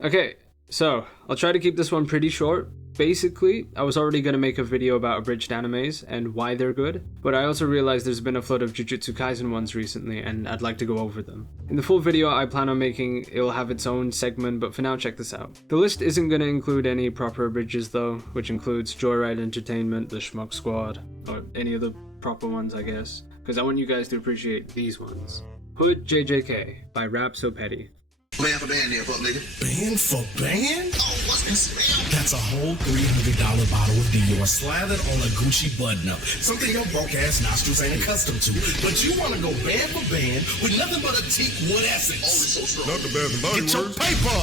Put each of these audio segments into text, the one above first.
Okay, so I'll try to keep this one pretty short. Basically, I was already going to make a video about abridged animes and why they're good, but I also realized there's been a flood of Jujutsu Kaisen ones recently, and I'd like to go over them. In the full video I plan on making, it'll have its own segment, but for now check this out. The list isn't going to include any proper abridges though, which includes Joyride Entertainment, the Schmuck Squad, or any of the proper ones I guess, because I want you guys to appreciate these ones. Hood JJK by Rabsopetty. Band for band there, fuck nigga. Band for band? Oh, what's this? That's a whole $300 bottle of Dior slathered on a Gucci button-up. Something your broke-ass nostrils ain't accustomed to. But you want to go band for band with nothing but a teak wood essence. Oh, it's so strong. Not the Bath and Body Get your Works. paper!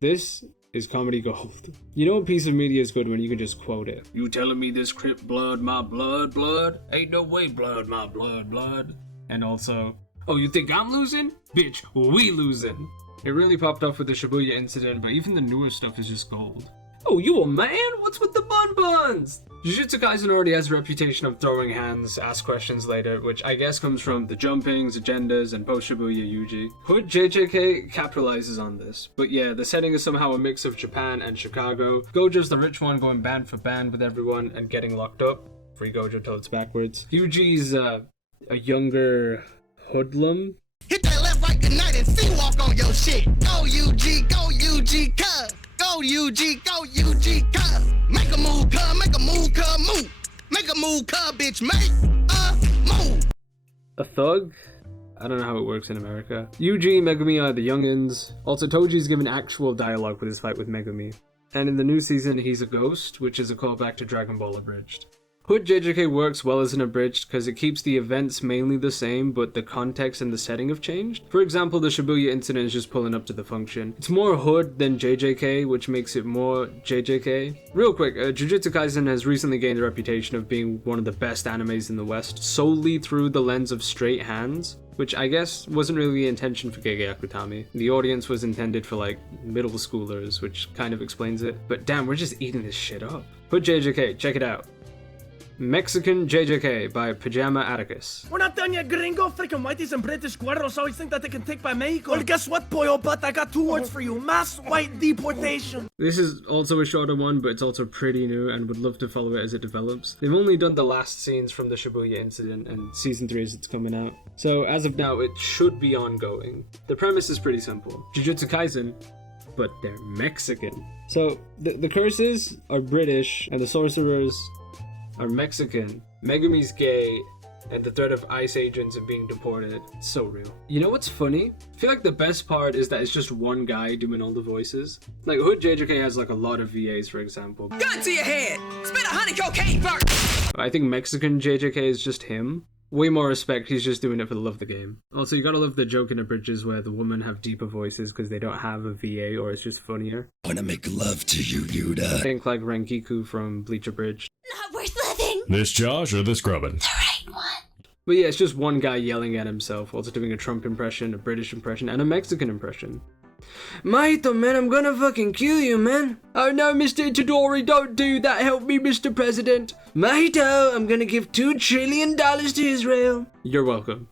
This is comedy gold. You know a piece of media is good when you can just quote it. You telling me this Crip blood, my blood, blood? Ain't no way blood, my blood, blood. And also, oh, you think I'm losing? Bitch, we losing. It really popped off with the Shibuya incident, but even the newer stuff is just gold. Oh, you a man? What's with the bun buns? Jujutsu Kaisen already has a reputation of throwing hands, ask questions later, which I guess comes from the jumpings, agendas, and post-Shibuya Yuji. Hood JJK capitalizes on this, but yeah, the setting is somehow a mix of Japan and Chicago. Gojo's the rich one going band for band with everyone and getting locked up. Free Gojo till it's backwards. Yuji's a younger hoodlum. Hit that left, right, good night, and see walk on your shit. Go UG, cuz. Go UG, cuz. Make a move, cuz, move. Make a move, cuz, bitch, make a move. A thug? I don't know how it works in America. Yuji, Megumi are the youngins. Also, Toji's given actual dialogue with his fight with Megumi. And in the new season, he's a ghost, which is a callback to Dragon Ball Abridged. Hood JJK works well as an abridged because it keeps the events mainly the same, but the context and the setting have changed. For example, the Shibuya incident is just pulling up to the function. It's more Hood than JJK, which makes it more JJK. Real quick, Jujutsu Kaisen has recently gained a reputation of being one of the best animes in the West, solely through the lens of straight hands, which I guess wasn't really the intention for Gege Akutami. The audience was intended for like middle schoolers, which kind of explains it. But damn, we're just eating this shit up. Hood JJK, check it out. Mexican JJK by Pajama Atticus. We're not done yet, gringo. Freaking whiteys and British güeros always think that they can take by Mexico. Well, guess what, pollo butt? I got two words for you. Mass white deportation. This is also a shorter one, but it's also pretty new and would love to follow it as it develops. They've only done the last scenes from the Shibuya incident, and season 3 as it's coming out. So as of now, it should be ongoing. The premise is pretty simple. Jujutsu Kaisen, but they're Mexican. So the curses are British, and the sorcerers are Mexican. Megumi's gay, and the threat of ICE agents and being deported. It's so real. You know what's funny? I feel like the best part is that it's just one guy doing all the voices. Like Hood JJK has like a lot of VAs, for example. Gun to your head. Spit 100 cocaine first. I think Mexican JJK is just him. Way more respect, he's just doing it for the love of the game. Also, you gotta love the joke in Abridges where the women have deeper voices because they don't have a VA, or it's just funnier. I wanna make love to you, Yuda. Think like Renkiku from Bleach Abridged. Not worth living. This Josh or this Grubbin? The right one. But yeah, it's just one guy yelling at himself, also doing a Trump impression, a British impression, and a Mexican impression. Mahito, man, I'm gonna fucking kill you, man. Oh no, Mr. Itadori, don't do that. Help me, Mr. President. Mahito, I'm gonna give $2 trillion to Israel. You're welcome.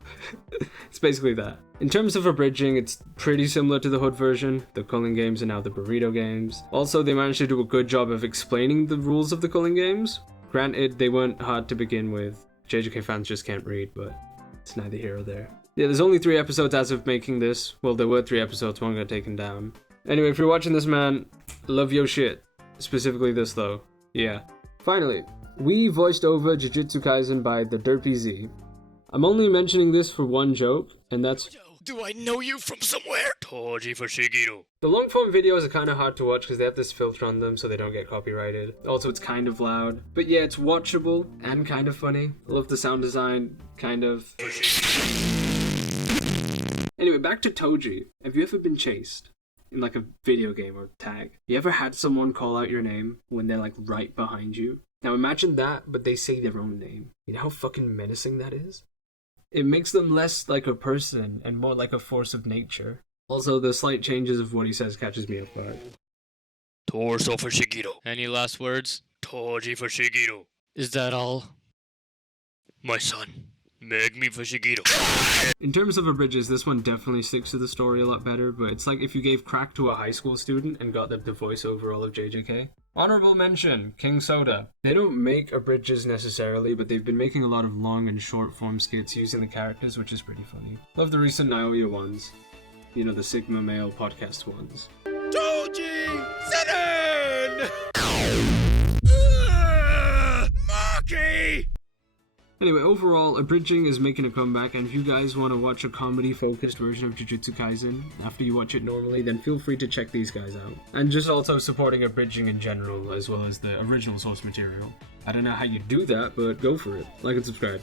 It's basically that. In terms of abridging, it's pretty similar to the Hood version. The Culling games are now the Burrito games. Also, they managed to do a good job of explaining the rules of the Culling games. Granted, they weren't hard to begin with. JJK fans just can't read, but it's neither here or there. Yeah, there's only 3 episodes as of making this. Well, there were 3 episodes, one got taken down. Anyway, if you're watching this, man, love your shit. Specifically this, though. Yeah. Finally, we voiced over Jujutsu Kaisen by TheDerpyZ. I'm only mentioning this for one joke, and that's... Do I know you from somewhere? Toji for Shigeru. The long form videos are kind of hard to watch because they have this filter on them so they don't get copyrighted. Also, it's kind of loud. But yeah, it's watchable and kind of funny. I love the sound design, kind of. Anyway, back to Toji. Have you ever been chased? In like a video game or tag? You ever had someone call out your name when they're like right behind you? Now imagine that, but they say their own name. You know how fucking menacing that is? It makes them less like a person and more like a force of nature. Also, the slight changes of what he says catches me off guard. Torso for Shigeru. Any last words? Toji for Shigeru. Is that all? My son, Make me for Shigiro. In terms of abridges, this one definitely sticks to the story a lot better, but it's like if you gave crack to a high school student and got them to voice over all of JJK. Honorable mention, King Soda. They don't make abridges necessarily, but they've been making a lot of long and short form skits using the characters, which is pretty funny. Love the recent Naoya ones. You know, the Sigma Male podcast ones. Doji! Sit Marky! Anyway, overall, Abridging is making a comeback, and if you guys want to watch a comedy-focused version of Jujutsu Kaisen after you watch it normally, then feel free to check these guys out. And just also supporting Abridging in general, as well as the original source material. I don't know how you do that, but go for it. Like and subscribe.